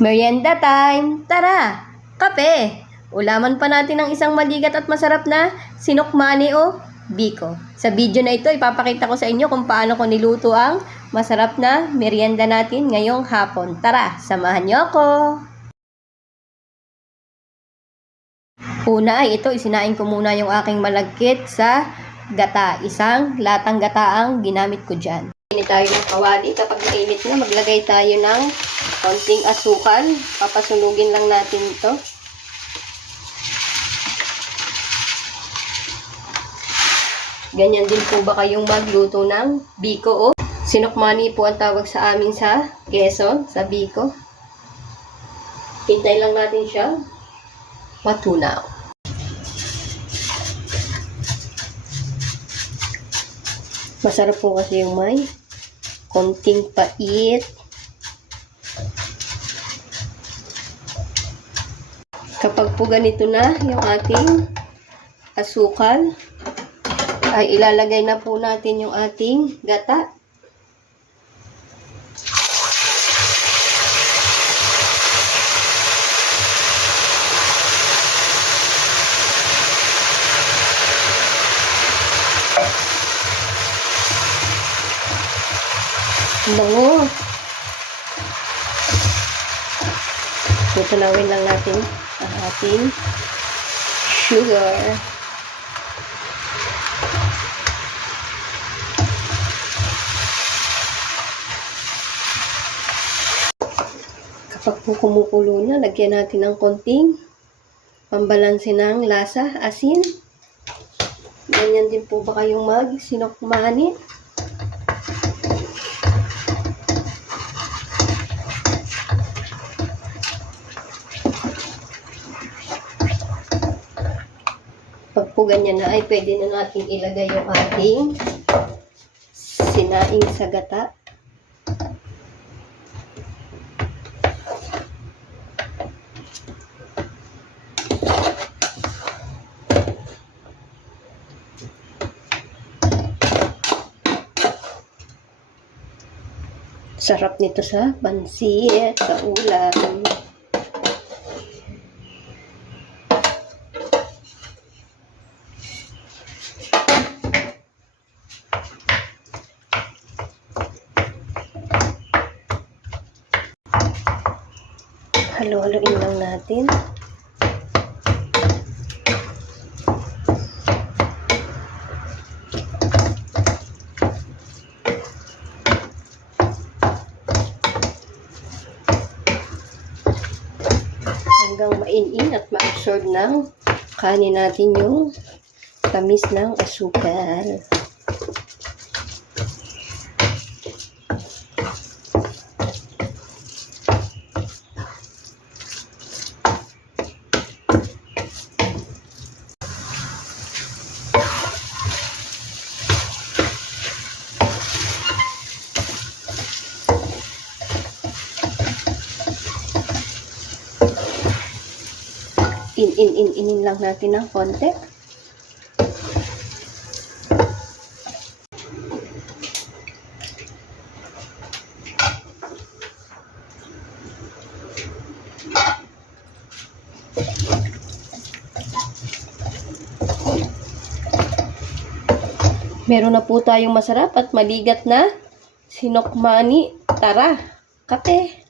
Merienda time! Tara! Kape! Ulaman pa natin ang isang maligat at masarap na sinukmani o biko. Sa video na ito, ipapakita ko sa inyo kung paano ko niluto ang masarap na merienda natin ngayong hapon. Tara, samahan niyo ako! Una ay ito, isinain ko muna yung aking malagkit sa gata. Isang latang gata ang ginamit ko dyan. Init tayo ng kawali. Kapag mainit na, maglagay tayo ng konting asukal. Papasunugin lang natin ito. Ganyan din po ba kayong magluto ng biko o sinukmani po ang tawag sa amin sa Quezon, sa biko. Hintay lang natin siya matunaw. Masarap po kasi yung may konting pait. Kapag po ganito na yung ating asukal, ay ilalagay na po natin yung ating gata. Bango. Tutunawin lang natin ang ating sugar. Kapag po kumukulo na, lagyan natin ng konting pambalanse ng lasa, asin. Ganyan din po ba kayong mag-sinukmani? Pag po ganyan na ay pwede na natin ilagay yung ating sinaing sa gata. Sarap nito sa pansit, sa ulam. Halo-haloin lang natin. Hanggang mainin at ma-absorb ng kanin natin yung tamis ng asukal. Inin lang natin ng konti. Meron na po tayong masarap at maligat na sinukmani. Tara, kape!